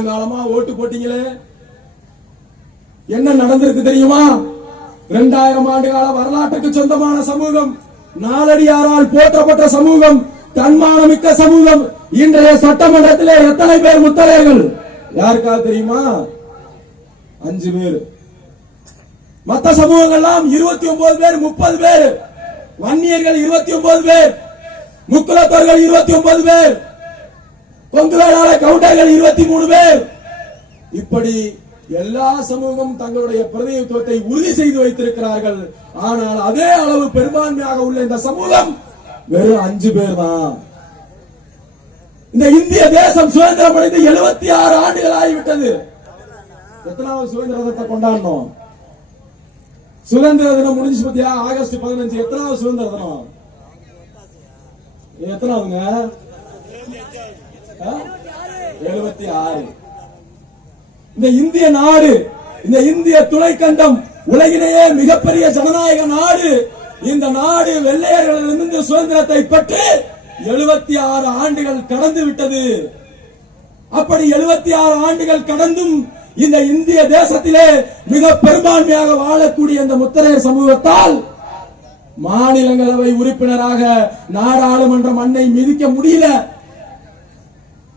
காலங்காலமா ஓட்டு போட்டீங்களே, என்ன நடந்திருக்கு தெரியுமா? 2000 ஆண்டு கால வரலாற்றுக்கு சொந்தமான சமூகம், நாலடியாரால் போற்றப்பட்ட சமூகம், தன்மானமிக்க சமூகம். இன்றைய சட்டமன்றத்திலே எத்தனை பேர் முத்தரையர்கள் யாருக்காவது தெரியுமா? 5 பேர். மற்ற சமூகங்கள்லாம் 29 பேர், 30 பேர். வன்னியர்கள் 29 பேர், முக்குலத்தோர்கள் 29 பேர், கொங்குவேளாள கவுண்டர்கள் 23 பேர். இப்படி எல்லா சமூகம் தங்களுடைய பிரதிநிதித்துவத்தை உறுதி செய்து வைத்திருக்கிறார்கள். ஆனால் அதே அளவு பெரும்பான்மையாக உள்ள இந்த சமூகம் வெறும் 5 பேர் தான். இந்த இந்திய தேசம் சுதந்திரம் அடைந்து 76 ஆண்டுகள் ஆகிவிட்டது. எத்தனாவது சுதந்திர தினத்தை கொண்டாடணும்? சுதந்திர தினம் முடிஞ்சு பத்தியா? ஆகஸ்ட் 15. எத்தனாவது சுதந்திர தினம்? எத்தனாவதுங்க? 76. இந்த இந்திய நாடு, இந்த இந்திய துணைக்கண்டம் உலகிலேயே மிகப்பெரிய ஜனநாயக நாடு. இந்த நாடு வெள்ளையர்களிடமிருந்து சுதந்திரத்தை பெற்று 76 ஆண்டுகள் கடந்து விட்டது. அப்படி 76 ஆண்டுகள் கடந்தும் இந்த இந்திய தேசத்திலே மிக பெரும்பான்மையாக வாழக்கூடிய இந்த முத்தரையர் சமூகத்தால் மாநிலங்களவை உறுப்பினராக நாடாளுமன்ற மண்ணை மிதிக்க முடியல.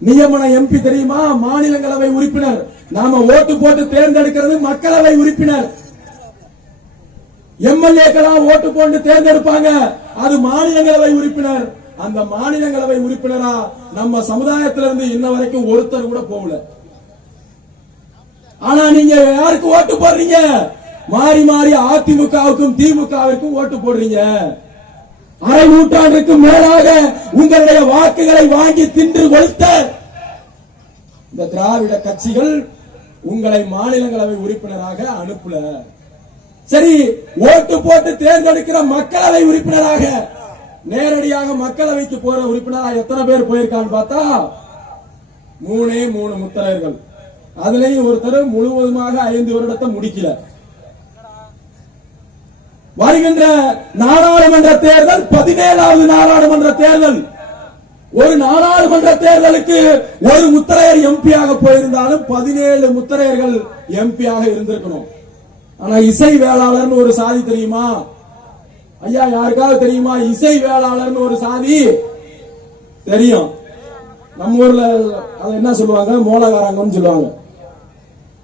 நியமன எம்பி தெரியுமா? மாநிலங்களவை உறுப்பினர். நாம ஓட்டு போட்டு தேர்ந்தெடுக்கிறது மக்களவை உறுப்பினர். எம்எல்ஏக்களா ஓட்டு போட்டு தேர்ந்தெடுப்பாங்க, அது மாநிலங்களவை உறுப்பினர். அந்த மாநிலங்களவை உறுப்பினரா நம்ம சமுதாயத்திலிருந்து இன்ன வரைக்கும் ஒருத்தர் கூட போகல. ஆனா நீங்க யாருக்கு ஓட்டு போடுறீங்க? மாறி மாறி அதிமுகவுக்கும் திமுகவிற்கும் ஓட்டு போடுறீங்க. அரை நூற்றாண்டுக்கு மேலாக உங்களுடைய வாக்குகளை வாங்கி தின்று கொளுத்த இந்த திராவிட கட்சிகள் உங்களை மாநிலங்களவை உறுப்பினராக அனுப்பல. சரி, ஓட்டு போட்டு தேர்ந்தெடுக்கிற மக்களவை உறுப்பினராக நேரடியாக மக்களவைக்கு போற உறுப்பினராக எத்தனை பேர் போயிருக்கான்னு பார்த்தா 3 முத்தரையர்கள். அதுலயும் ஒருத்தர் முழுவதுமாக 5 வருடத்தை முடிக்கல. வருகின்ற நாடாளுமன்ற தேர்தல் 17வது நாடாளுமன்ற தேர்தல். ஒரு நாடாளுமன்ற தேர்தலுக்கு ஒரு முத்தரையர் எம்பியாக போயிருந்தாலும் 17 முத்தரையர்கள் எம்பியாக இருந்திருக்கணும். ஆனா இசை வேளாளர்னு ஒரு சாதி தெரியுமா ஐயா? யாருக்காவது தெரியுமா? இசை வேளாளர்னு ஒரு சாதி தெரியும். நம்ம ஊர்ல அதை என்ன சொல்லுவாங்க? மோளகாரங்கன்னு சொல்லுவாங்க.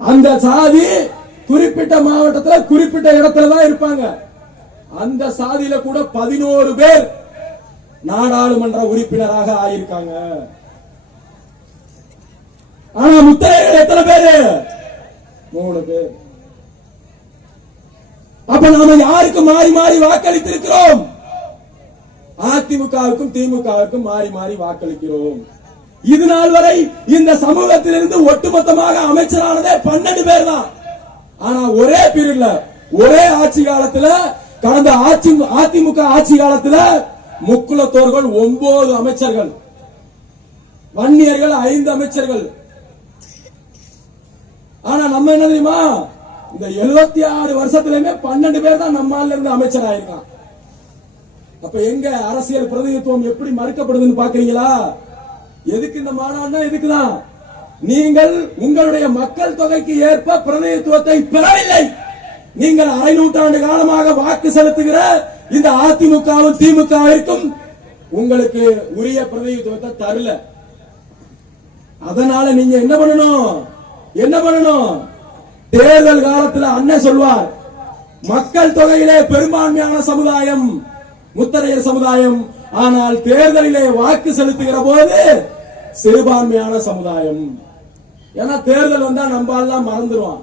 அந்த சாதி குறிப்பிட்ட மாவட்டத்தில் குறிப்பிட்ட இடத்துல தான் இருப்பாங்க. அந்த சாதியில கூட 11 பேர் நாடாளுமன்ற உறுப்பினராக ஆயிருக்காங்க. ஆனா முத்தரையர்கள் எத்தனை பேரு? 3 பேர். அப்ப நாம யாருக்கு மாறி மாறி வாக்களித்திருக்கிறோம்? அதிமுகவுக்கும் திமுகவுக்கும் மாறி மாறி வாக்களிக்கிறோம். இது நாள் வரை இந்த சமூகத்திலிருந்து ஒட்டுமொத்தமாக அமைச்சரானதே 12 பேர் தான். ஆனா ஒரே பீரியட்ல, ஒரே ஆட்சி காலத்துல, கடந்த அதிமுக ஆட்சி காலத்துல முக்குலத்தோர்கள் 9 அமைச்சர்கள், வன்னியர்கள் 5 அமைச்சர்கள். ஆனா நம்ம என்ன தெரியுமா? இந்த 76 வருஷத்திலுமே 12 பேர் தான் நம்மால இருந்து அமைச்சர் ஆயிருக்கான். அப்ப எங்க அரசியல் பிரதிநிதித்துவம் எப்படி மறுக்கப்படுதுன்னு பாக்குறீங்களா? எதுக்கு இந்த மாநாடுனா? இதுக்குதான். நீங்கள் உங்களுடைய மக்கள் தொகைக்கு ஏற்ப பிரதிநிதித்துவத்தை பெறவில்லை. நீங்கள் அரை நூற்றாண்டு காலமாக வாக்கு செலுத்துகிற இந்த அதிமுகவும் திமுகவிற்கும் உங்களுக்கு உரிய பிரதிநிதித்துவத்தை தரல. அதனால நீங்க என்ன பண்ணணும்? தேர்தல் காலத்தில் அண்ணன் சொல்வார், மக்கள் தொகையிலே பெரும்பான்மையான சமுதாயம் முத்தரையர் சமுதாயம், ஆனால் தேர்தலிலே வாக்கு செலுத்துகிற போது சிறுபான்மையான சமுதாயம். ஏன்னா தேர்தல் வந்தா நம்பாலாம் மறந்துடுவான்.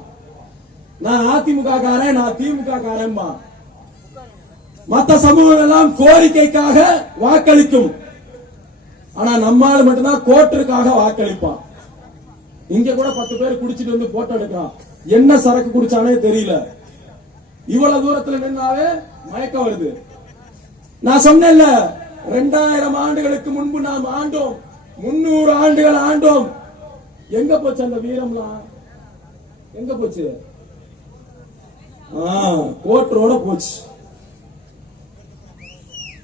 நான் அதிமுக காரன், நான் திமுக காரன். மற்ற சமூகம் எல்லாம் கோரிக்கைக்காக வாக்களிக்கும். ஆனா நம்மால் மட்டும்தான் கோட்டிற்காக வாக்களிப்பான். இங்க கூட 10 பேர் குடிச்சிட்டு வந்து போட்டோ எடுக்கிறான். என்ன சரக்கு குடிச்சானே தெரியல. இவ்வளவு தூரத்துல நின்னாவே மயக்கம் வருது. நான் சொன்னேன்ல, 2000 ஆண்டுகளுக்கு முன்பு நாம் ஆண்டோம், 300 ஆண்டுகள் ஆண்டோம். எங்க போச்சு அந்த வீரம்லாம்? எங்க போச்சு? கோட்டரோட போச்சு.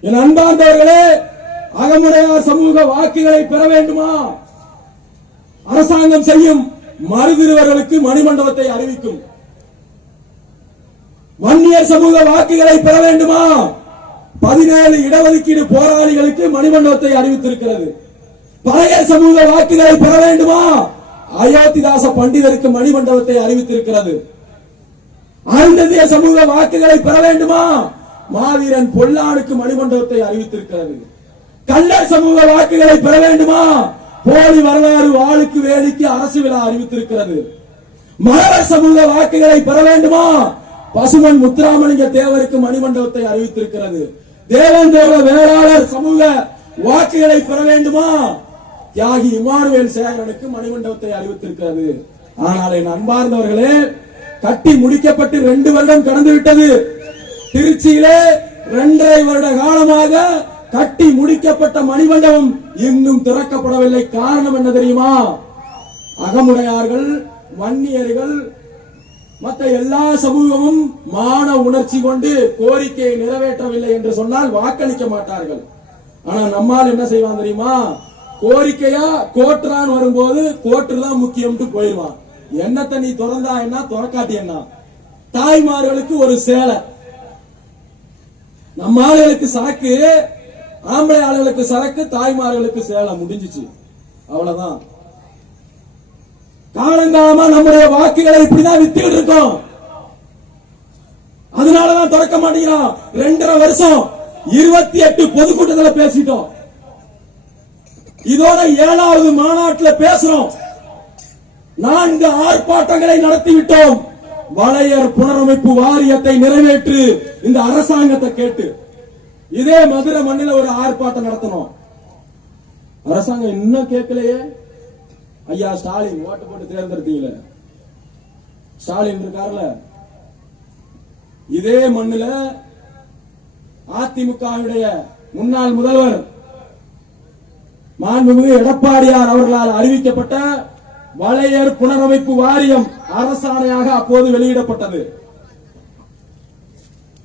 என் அன்பார்ந்தவர்களே, அகமுடையார் சமூக வாக்குகளை பெற வேண்டுமா? அரசாங்கம் செய்யும் மருதிருவர்களுக்கு மணிமண்டபத்தை அறிவிக்கும். வன்னியர் சமூக வாக்குகளை பெற வேண்டுமா? 17 இடஒதுக்கீடு போராளிகளுக்கு மணிமண்டபத்தை அறிவித்திருக்கிறது. பழைய சமூக வாக்குகளை பெற வேண்டுமா? அயோத்திதாச பண்டிதருக்கு மணிமண்டபத்தை அறிவித்திருக்கிறது. அருந்ததிய சமூக வாக்குகளை பெற வேண்டுமா? மாவீரன் பொல்லானுக்கு மணிமண்டபத்தை அறிவித்திருக்கிறது. கள்ளர் சமூக வாக்குகளை பெற வேண்டுமா? போலி வரலாறு வாளுக்கு வேலிக்கு அரசு விழா அறிவித்திருக்கிறது. மறவர் சமூக வாக்குகளை பெற வேண்டுமா? பசுமன் முத்துராமலிங்க தேவருக்கு மணிமண்டபத்தை அறிவித்திருக்கிறது. தேவேந்திர வேளாளர் சமூக வாக்குகளை பெற வேண்டுமா? தியாகி இமானுவேல் சேகரனுக்கு மணிமண்டபத்தை அறிவித்திருக்கிறது. ஆனால் என் அன்பார்ந்தவர்களே, கட்டி முடிக்கப்பட்டு 2 வருடம் கடந்து விட்டது. திருச்சியிலே 2.5 வருட காலமாக கட்டி முடிக்கப்பட்ட மணிமண்டபம் இன்னும் திறக்கப்படவில்லை. காரணம் என்ன தெரியுமா? அகமுடையார்கள், வன்னியர்கள், மற்ற எல்லா சமூகமும் மான உணர்ச்சி கொண்டு கோரிக்கையை நிறைவேற்றவில்லை என்று சொன்னால் வாக்களிக்க மாட்டார்கள். ஆனா நம்மால் என்ன செய்வான் தெரியுமா? கோரிக்கையா கோட்டுறான் வரும்போது கோட்டு தான் முக்கியம் போயிடுவான். என்னத்தை நீ திறந்தா என்ன, திறக்காட்டி என்ன? தாய்மார்களுக்கு ஒரு சேலை, நம்ம ஆளுகளுக்கு சரக்கு, ஆம்பளை ஆளுகளுக்கு சரக்கு, தாய்மார்களுக்கு சேலை, முடிஞ்சிச்சு. அவ்வளவுதான். காலங்காலமா நம்முடைய வாக்குகளை இப்படிதான் வித்துக்கிட்டு இருக்கோம். அதனாலதான் திறக்க மாட்டேங்கிறோம். 2.5 வருஷம் 28 பொதுக்கூட்டத்தில் பேசிட்டோம். இதோட 7வது மாநாட்டில் பேசுறோம். 4 ஆர்ப்பாட்டங்களை நடத்திவிட்டோம். வளையர் புனரமைப்பு வாரியத்தை நிறைவேற்று இந்த அரசாங்கத்தை கேட்டு. இதே மதுரை மண்ணில் ஒரு ஆர்ப்பாட்டம் நடத்தணும். அரசாங்கம் இன்னும் கேட்கலையே. ஐயா ஸ்டாலின் ஓட்டு போட்டு தேர்ந்தெடுத்தீங்களே, ஸ்டாலின் இருக்காருல, இதே மண்ணில் அதிமுகவுடைய முன்னாள் முதல்வர் மாண்புமிகு எடப்பாடியார் அவர்களால் அறிவிக்கப்பட்ட வளையர் புனரமைப்பு வாரியம் அரசாணையாக அப்போது வெளியிடப்பட்டது.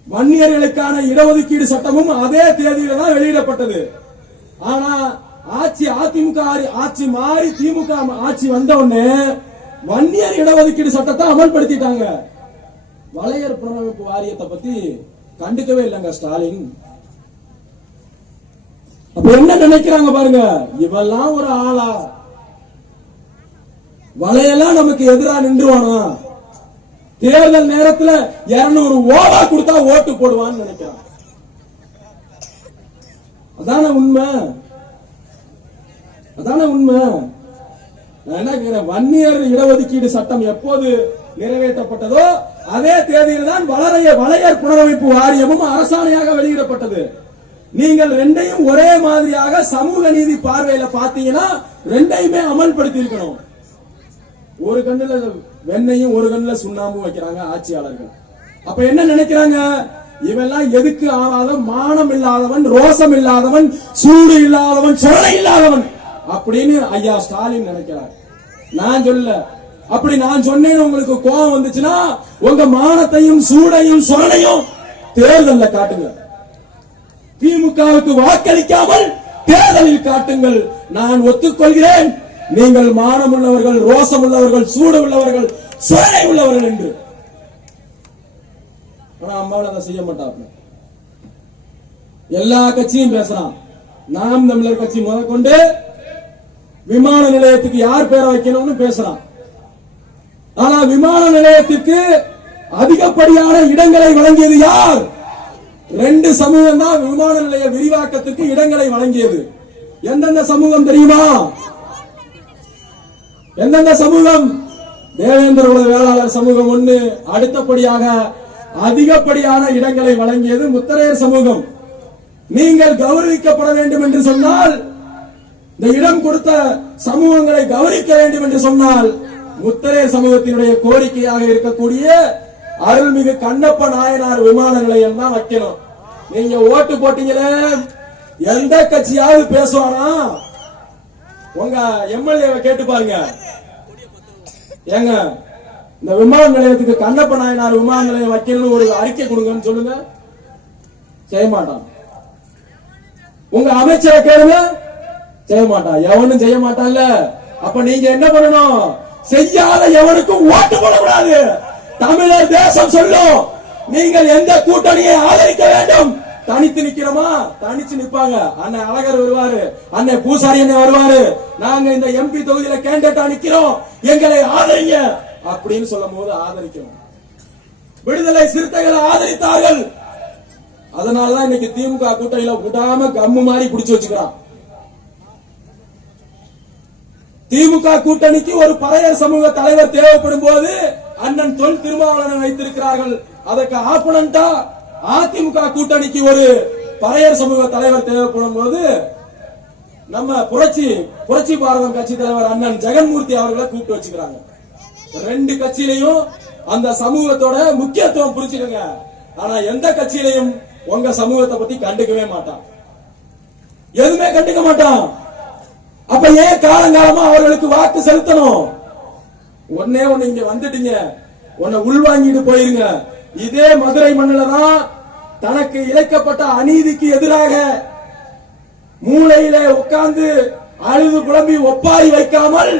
வன்னியர்களுக்கான இடஒதுக்கீடு சட்டமும் அதே தேதியில தான் வெளியிடப்பட்டது. ஆனா அதிமுக ஆட்சி மாறி திமுக ஆட்சி வந்த உடனே வன்னியர் இடஒதுக்கீடு சட்டத்தை அமல்படுத்திட்டாங்க. வளையர் புனரமைப்பு வாரியத்தை பத்தி கண்டுக்கவே இல்லைங்க ஸ்டாலின். அப்ப என்ன நினைக்கிறாங்க பாருங்க, இவெல்லாம் ஒரு ஆளா? வளையெல்லாம் நமக்கு எதிராக நின்றுவானா? தேர்தல் நேரத்தில் 200 ஓவா கொடுத்தா ஓட்டு போடுவான்னு நினைக்கிறான். அதான உண்மை. அதான உண்மை. நான் என்ன கேட்கிறேன், வன்னியர் இடஒதுக்கீடு சட்டம் எப்போது நிறைவேற்றப்பட்டதோ அதே தேதியில் தான் வளையர் புனரமைப்பு வாரியமும் அரசாணையாக வெளியிடப்பட்டது. நீங்கள் 2ஐயும் ஒரே மாதிரியாக சமூக நீதி பார்வையில பாத்தீங்கன்னா 2ஐயுமே அமல்படுத்தி இருக்கணும். ஒரு கண்ணுல வெண்ணையும் ஒரு கண்ணுல சுண்ணாம்பும் வைக்கிறாங்க ஆட்சியாளர்கள். அப்ப என்ன நினைக்கிறாங்க, இவெல்லாம் எதுக்கு ஆகாதவன், மானம் இல்லாதவன், ரோசம் இல்லாதவன், சூடு இல்லாதவன், சொரணை இல்லாதவன் அப்படின்னு ஐயா ஸ்டாலின் நினைக்கிறார். நான் சொல்ல, அப்படி நான் சொன்னேன்னு உங்களுக்கு கோபம் வந்துச்சுன்னா உங்க மானத்தையும் சூடையும் சொரணையும் தேர்தலில் காட்டுங்க. திமுகவுக்கு வாக்களிக்காமல் தேர்தலில் காட்டுங்கள். நான் ஒத்துக்கொள்கிறேன், நீங்கள் மானம் உள்ளவர்கள், ரோசம் உள்ளவர்கள், சூடு உள்ளவர்கள், சொரணை உள்ளவர்கள் என்று. ஆனா அம்மாவில் அதை செய்ய மாட்டாங்க. எல்லா கட்சியும் பேசுறான். நாம் தமிழர் கட்சி முதற்கொண்டு விமான நிலையத்துக்கு யார் பேரை வைக்கணும்னு பேசுறான். ஆனா விமான நிலையத்துக்கு அதிகப்படியான இடங்களை வழங்கியது யார்? 2 சமூகம் தான் விமான நிலைய விரிவாக்கத்துக்கு இடங்களை வழங்கியது. எந்தெந்த சமூகம் தெரியுமா? எந்தெந்த சமூகம்? தேவேந்திர வேளாளர் சமூகம் 1. அடுத்தபடியாக அதிகப்படியான இடங்களை வழங்கியது முத்தரையர் சமூகம். நீங்கள் கௌரவிக்கப்பட வேண்டும் என்று சொன்னால், இந்த இடம் கொடுத்த சமூகங்களை கௌரவிக்க வேண்டும் என்று சொன்னால், முத்தரையர் சமூகத்தினுடைய கோரிக்கையாக இருக்கக்கூடிய அருள்மிகு கண்ணப்ப நாயனார் விமான நிலையம் தான் வைக்கணும். நீங்க ஓட்டு போட்டீங்களே, எந்த கட்சியாவது பேசுவானா? உங்க எம்எல்ஏ கேட்டு பாருங்க, ஏங்க இந்த விமான நிலையத்துக்கு கண்ணப்ப நாயனார் விமான நிலையம் வைக்கணும்னு ஒரு அறிக்கை கொடுங்கன்னு சொல்லுங்க. செய்ய மாட்டான். உங்க அமைச்சரை கேளுங்க, செய்ய மாட்டான். எவனும் செய்ய மாட்டான்ல. அப்ப நீங்க என்ன பண்ணணும்? செய்யாத எவனுக்கும் ஓட்டு போடக்கூடாது. தமிழர் தேசம் சொல்லும், நீங்கள் எந்த கூட்டணியை ஆதரிக்க வேண்டும். தனித்து நிக்கிறோமா, தனிச்சு நிப்பாங்க. அண்ணன் அழகர் வருவாரு, அண்ணன் பூசாரி அண்ணன் வருவாரு, நாங்க இந்த எம்பி தொகுதியில கேண்டிடேட்டா நிக்கிறோம், எங்களை ஆதரிங்க அப்படின்னு சொல்லும் போது ஆதரிக்கணும். விடுதலை சிறுத்தைகளை ஆதரித்தார்கள். அதனாலதான் இன்னைக்கு திமுக கூட்டணியில விடாம கம்மு மாதிரி பிடிச்சு வச்சுக்கிறான். திமுக கூட்டணிக்கு ஒரு பறையர் சமூக தலைவர் தேவைப்படும் போது அண்ணன் தொல் திருமாவளவன் வைத்திருக்கிறார்கள். அதற்கு ஆப்பனண்டா அதிமுக கூட்டணிக்கு ஒரு பறையர் சமூக தலைவர் தேவைப்படும் போது நம்ம புரட்சி பாரதம் கட்சி தலைவர் அண்ணன் ஜெகன்மூர்த்தி அவர்களை கூப்பிட்டு வச்சுக்கிறாங்க. ரெண்டு கட்சியிலையும் அந்த சமூகத்தோட முக்கியத்துவம் புரிஞ்சுக்கங்க. ஆனா எந்த கட்சியிலையும் உங்க சமூகத்தை பத்தி கண்டுக்கவே மாட்டான், எதுவுமே கண்டுக்க மாட்டான். அப்ப ஏன் காலங்காலமா அவர்களுக்கு வாக்கு செலுத்தணும்? ஒன்னே ஒண்ணு, இங்க வந்துட்டீங்க, உன்னை உள்வாங்கிட்டு போயிருங்க. இதே மதுரை மண்ணில தான் தனக்கு இழைக்கப்பட்ட அநீதிக்கு எதிராக மூளையிலே உட்கார்ந்து அழுது புலம்பி ஒப்பாரி வைக்காமல்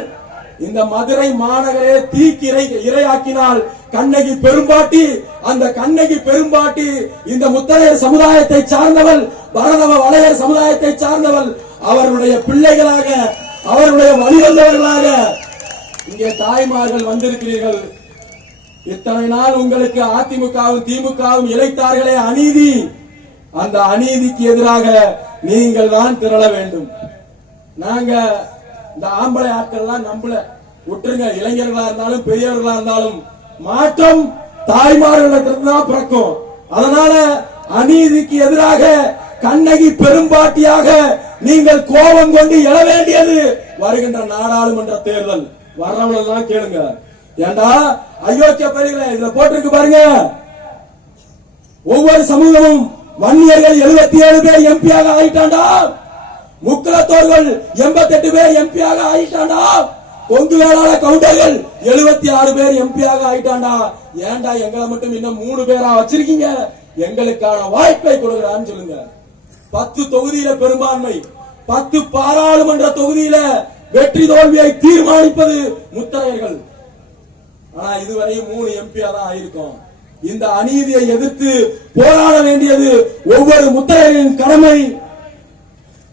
இந்த மதுரை மாநகரே தீக்கு இரையாக்கினால் கண்ணகி பெரும்பாட்டி, அந்த கண்ணகி பெரும்பாட்டி இந்த முத்தரையர் சமுதாயத்தை சார்ந்தவள், பரதவ வளையர் சமுதாயத்தை சார்ந்தவள். அவருடைய பிள்ளைகளாக, அவருடைய வழிவந்தவர்களாக இங்கே தாய்மார்கள் வந்திருக்கிறீர்கள். இத்தனை நாள் உங்களுக்கு அதிமுகவும் திமுகவும் இழைத்தார்களே அநீதி, அந்த அநீதிக்கு எதிராக நீங்கள் தான் திரள வேண்டும். நாங்க இந்த ஆம்பளை ஆட்கள் நம்பல, விட்டுருங்க. இளைஞர்களா இருந்தாலும் பெரியவர்களா இருந்தாலும் மாற்றம் தாய்மார்களிடத்திலிருந்து தான் பிறக்கும். அதனால அநீதிக்கு எதிராக கண்ணகி பெரும்பாட்டியாக நீங்கள் கோபம் கொண்டு எழ வேண்டியது வருகின்ற நாடாளுமன்ற தேர்தல். வர்றவங்களதான் கேளுங்க. ஏண்டா அயோக்கிய பயிர்களை இதுல போட்டிருக்கு பாருங்க. ஒவ்வொரு சமூகமும் வன்னியர்கள் 77 பேர் எம்பியாக ஆயிட்டாண்டா, முக்குலத்தோர்கள் 88 பேர் எம்பியாக ஆயிட்டாண்டா, கொங்கு வேளாள கவுண்டர்கள் 76 பேர் எம்பியாக ஆயிட்டாண்டா. ஏண்டா எங்களை மட்டும் இன்னும் 3 பேரா வச்சிருக்கீங்க? எங்களுக்கான வாய்ப்பை கொடுக்கிறான்னு சொல்லுங்க. 10 தொகுதியில பெரும்பான்மை, 10 பாராளுமன்ற தொகுதியில வெற்றி தோல்வியை தீர்மானிப்பது முத்தரையர்கள். ஆனா இதுவரையும் 3 எம்பியா தான் ஆயிருக்கும். இந்த அநீதியை எதிர்த்து போராட வேண்டியது ஒவ்வொரு முத்தரையரின் கடமை.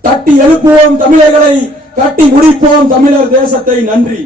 தட்டி எழுப்புவோம் தமிழர்களை, கட்டி முடிப்போம் தமிழர் தேசத்தை. நன்றி.